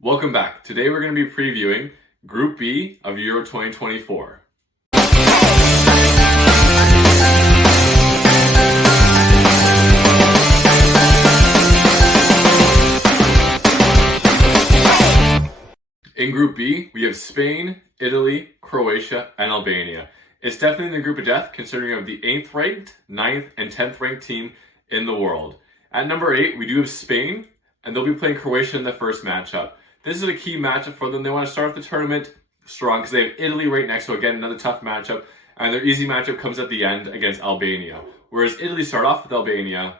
Welcome back. Today we're going to be previewing Group B of Euro 2024. In Group B, we have Spain, Italy, Croatia, and Albania. It's definitely the group of death, considering of the 8th ranked, 9th, and 10th ranked team in the world. At number 8, we do have Spain, and they'll be playing Croatia in the first matchup. This is a key matchup for them. They want to start the tournament strong because they have Italy right next, so again, another tough matchup. And their easy matchup comes at the end against Albania. Whereas Italy start off with Albania,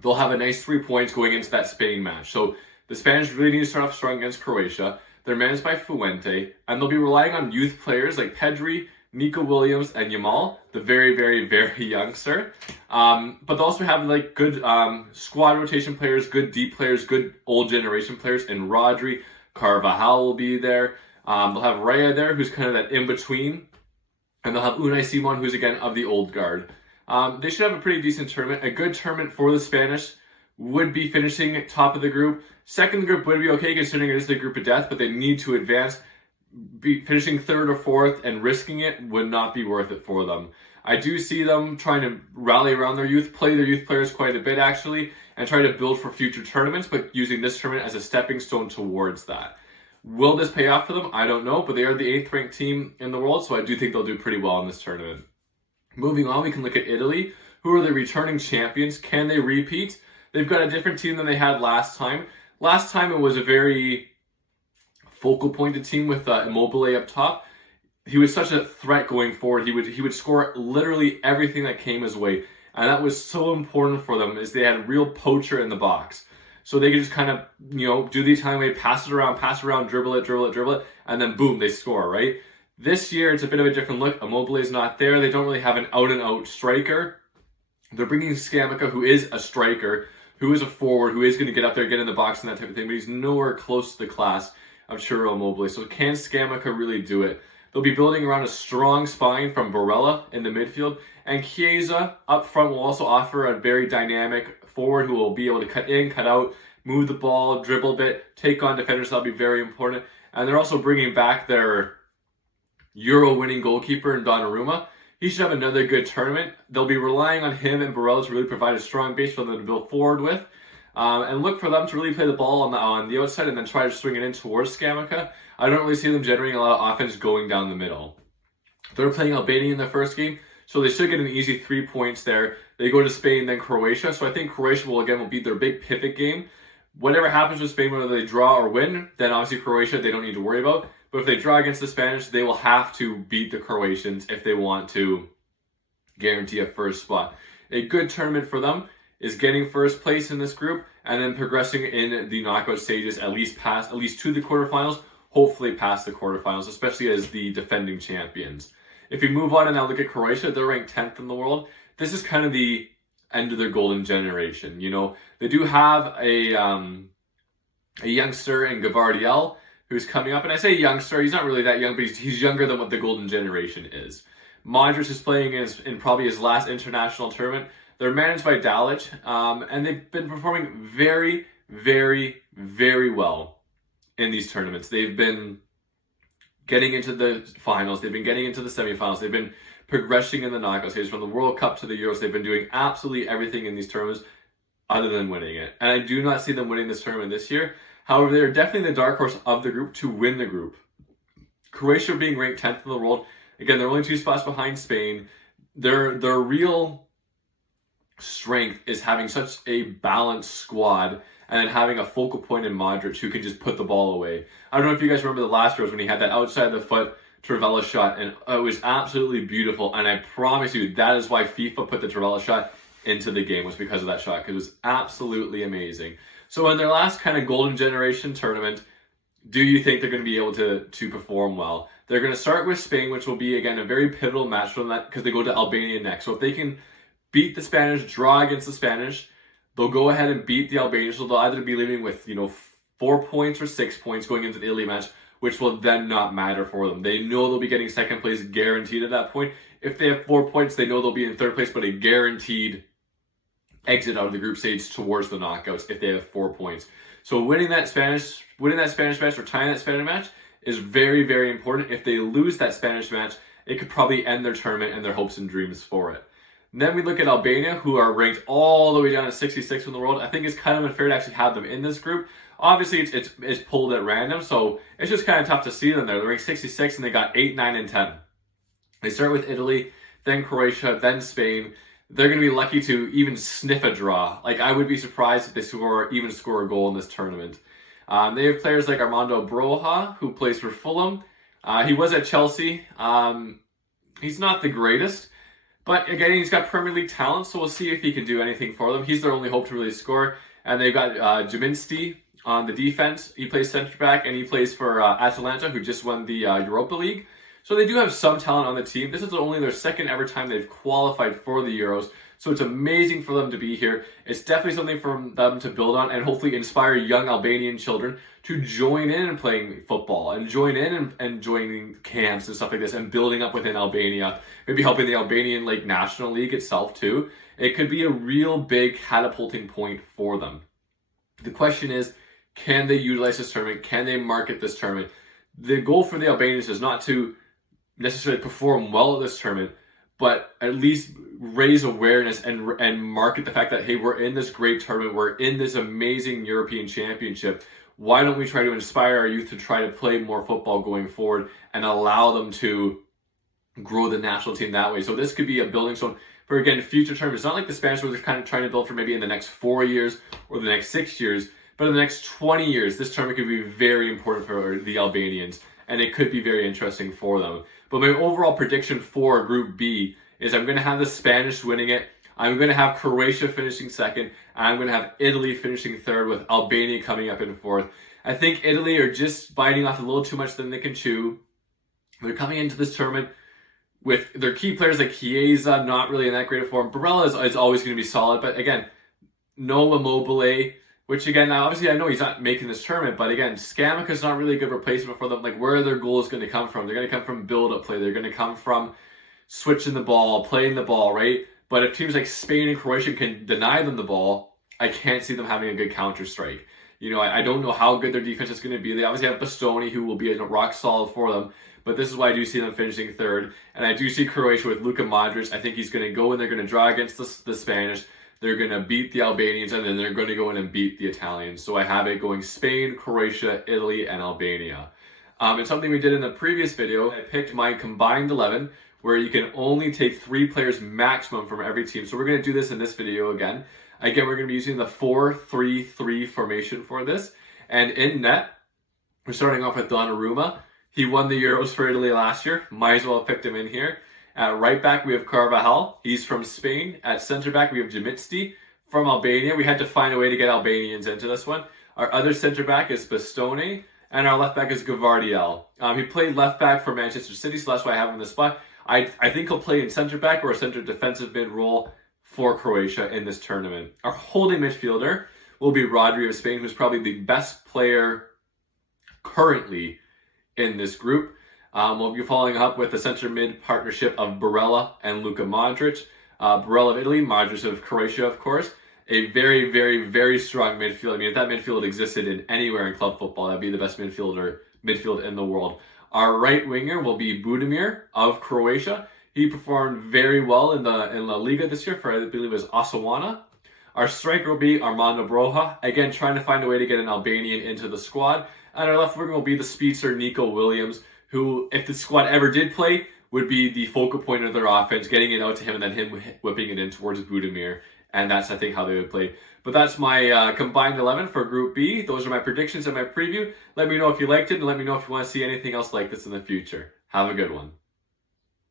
they'll have a nice 3 points going into that Spain match. So the Spanish really need to start off strong against Croatia. They're managed by Fuente, and they'll be relying on youth players like Pedri, Nico Williams, and Yamal, the very, very, very youngster. But they'll also have like good squad rotation players, good deep players, good old generation players, and Rodri, Carvajal will be there. They'll have Raya there, who's kind of that in-between. And they'll have Unai Simon, who's again of the old guard. They should have a pretty decent tournament. A good tournament for the Spanish would be finishing top of the group. Second group would be okay considering it is the group of death, but they need to advance. Finishing third or fourth and risking it would not be worth it for them. I do see them trying to rally around their youth, play their youth players quite a bit actually, and try to build for future tournaments, but using this tournament as a stepping stone towards that. Will this pay off for them? I don't know, but they are the 8th ranked team in the world, so I do think they'll do pretty well in this tournament. Moving on, we can look at Italy. Who are the returning champions? Can they repeat? They've got a different team than they had last time. Last time it was a very focal pointed team with Immobile up top. He was such a threat going forward. He would score literally everything that came his way. And that was so important for them, is they had a real poacher in the box. So they could just kind of, do the Italian way, pass it around, dribble it, and then boom, they score, right? This year, it's a bit of a different look. Immobile is not there. They don't really have an out-and-out striker. They're bringing Scamacca, who is a striker, who is a forward, who is going to get up there, get in the box and that type of thing, but he's nowhere close to the class of Ciro Immobile. So can Scamacca really do it? They'll be building around a strong spine from Barella in the midfield, and Chiesa up front will also offer a very dynamic forward who will be able to cut in, cut out, move the ball, dribble a bit, take on defenders. That'll be very important. And they're also bringing back their Euro-winning goalkeeper in Donnarumma. He should have another good tournament. They'll be relying on him and Barella to really provide a strong base for them to build forward with. And look for them to really play the ball on the outside and then try to swing it in towards Scamacca. I don't really see them generating a lot of offense going down the middle. They're playing Albania in the first game, so they should get an easy 3 points there. They go to Spain, then Croatia. So I think Croatia will beat their big pivot game. Whatever happens with Spain, whether they draw or win, then obviously Croatia they don't need to worry about. But if they draw against the Spanish, they will have to beat the Croatians if they want to guarantee a first spot. A good tournament for them is getting first place in this group and then progressing in the knockout stages at least to the quarterfinals, hopefully past the quarterfinals, especially as the defending champions. If we move on and now look at Croatia, they're ranked 10th in the world. This is kind of the end of their golden generation. They do have a youngster in Gavardiel who's coming up, and I say youngster, he's not really that young, but he's younger than what the golden generation is. Modric is playing in probably his last international tournament. They're managed by Dalic, and they've been performing very, very, very well in these tournaments. They've been getting into the finals. They've been getting into the semifinals. They've been progressing in the knockout stages from the World Cup to the Euros. They've been doing absolutely everything in these tournaments other than winning it. And I do not see them winning this tournament this year. However, they're definitely the dark horse of the group to win the group. Croatia being ranked 10th in the world. Again, they're only 2 spots behind Spain. Their real strength is having such a balanced squad and then having a focal point in Modric who can just put the ball away. I don't know if you guys remember the last Euros when he had that outside the foot Trivela shot, and it was absolutely beautiful. And I promise you, that is why FIFA put the Trivela shot into the game, was because of that shot, because it was absolutely amazing. So in their last kind of golden generation tournament, do you think they're going to be able to perform well? They're going to start with Spain, which will be, again, a very pivotal match for them because they go to Albania next. So if they can beat the Spanish, draw against the Spanish, they'll go ahead and beat the Albanians. So they'll either be leaving with, 4 points or 6 points going into the Italy match, which will then not matter for them. They know they'll be getting second place guaranteed at that point. If they have 4 points, they know they'll be in third place, but a guaranteed exit out of the group stage towards the knockouts if they have 4 points. So winning that Spanish match or tying that Spanish match is very, very important. If they lose that Spanish match, it could probably end their tournament and their hopes and dreams for it. And then we look at Albania, who are ranked all the way down to 66 in the world. I think it's kind of unfair to actually have them in this group. Obviously, it's pulled at random, so it's just kind of tough to see them there. They're ranked 66, and they got 8, 9, and 10. They start with Italy, then Croatia, then Spain. They're going to be lucky to even sniff a draw. Like, I would be surprised if they score a goal in this tournament. They have players like Armando Broja, who plays for Fulham. He was at Chelsea. He's not the greatest, but again, he's got Premier League talent, so we'll see if he can do anything for them. He's their only hope to really score. And they've got Jaminski on the defense. He plays centre back, and he plays for Atalanta, who just won the Europa League. So they do have some talent on the team. This is only their second ever time they've qualified for the Euros. So it's amazing for them to be here. It's definitely something for them to build on and hopefully inspire young Albanian children to join in and playing football and join in and joining camps and stuff like this and building up within Albania. Maybe helping the Albanian National League itself too. It could be a real big catapulting point for them. The question is, can they utilize this tournament? Can they market this tournament? The goal for the Albanians is not to necessarily perform well at this tournament, but at least raise awareness and market the fact that, hey, we're in this great tournament, we're in this amazing European Championship. Why don't we try to inspire our youth to try to play more football going forward and allow them to grow the national team that way? So this could be a building stone for, again, future tournaments. It's not like the Spanish were kind of trying to build for maybe in the next 4 years or the next 6 years, but in the next 20 years, this tournament could be very important for the Albanians, and it could be very interesting for them. But my overall prediction for Group B is I'm going to have the Spanish winning it. I'm going to have Croatia finishing second. And I'm going to have Italy finishing third with Albania coming up in fourth. I think Italy are just biting off a little too much than they can chew. They're coming into this tournament with their key players like Chiesa, not really in that great of form. Barella is always going to be solid. But again, no Immobile, which again, obviously I know he's not making this tournament, but again, Scamacca's not really a good replacement for them. Like, where are their goals going to come from? They're going to come from build-up play. They're going to come from switching the ball, playing the ball, right? But if teams like Spain and Croatia can deny them the ball, I can't see them having a good counter-strike. You know, I don't know how good their defense is going to be. They obviously have Bastoni, who will be a rock solid for them, but this is why I do see them finishing third. And I do see Croatia with Luka Modric. I think he's going to go in, they're going to draw against the Spanish. They're going to beat the Albanians, and then they're going to go in and beat the Italians. So I have it going Spain, Croatia, Italy, and Albania. And something we did in the previous video, I picked my combined 11, where you can only take 3 players maximum from every team. So we're going to do this in this video again. Again, we're going to be using the 4-3-3 formation for this. And in net, we're starting off with Donnarumma. He won the Euros for Italy last year. Might as well have picked him in here. At right back, we have Carvajal. He's from Spain. At center back, we have Jaminski from Albania. We had to find a way to get Albanians into this one. Our other center back is Bastoni. And our left back is Gvardiol. He played left back for Manchester City, so that's why I have him in the spot. I think he'll play in center back or a center defensive mid role for Croatia in this tournament. Our holding midfielder will be Rodri of Spain, who's probably the best player currently in this group. We'll be following up with the center mid partnership of Barella and Luka Modric. Barella of Italy, Modric of Croatia, of course. A very, very, very strong midfield. I mean, if that midfield existed in anywhere in club football, that'd be the best midfield in the world. Our right winger will be Budimir of Croatia. He performed very well in La Liga this year for, I believe it was Osasuna. Our striker will be Armando Broja. Again, trying to find a way to get an Albanian into the squad. And our left winger will be the speedster Nico Williams, who, if the squad ever did play, would be the focal point of their offense, getting it out to him and then him whipping it in towards Budimir. And that's, I think, how they would play. But that's my combined 11 for Group B. Those are my predictions and my preview. Let me know if you liked it, and let me know if you want to see anything else like this in the future. Have a good one.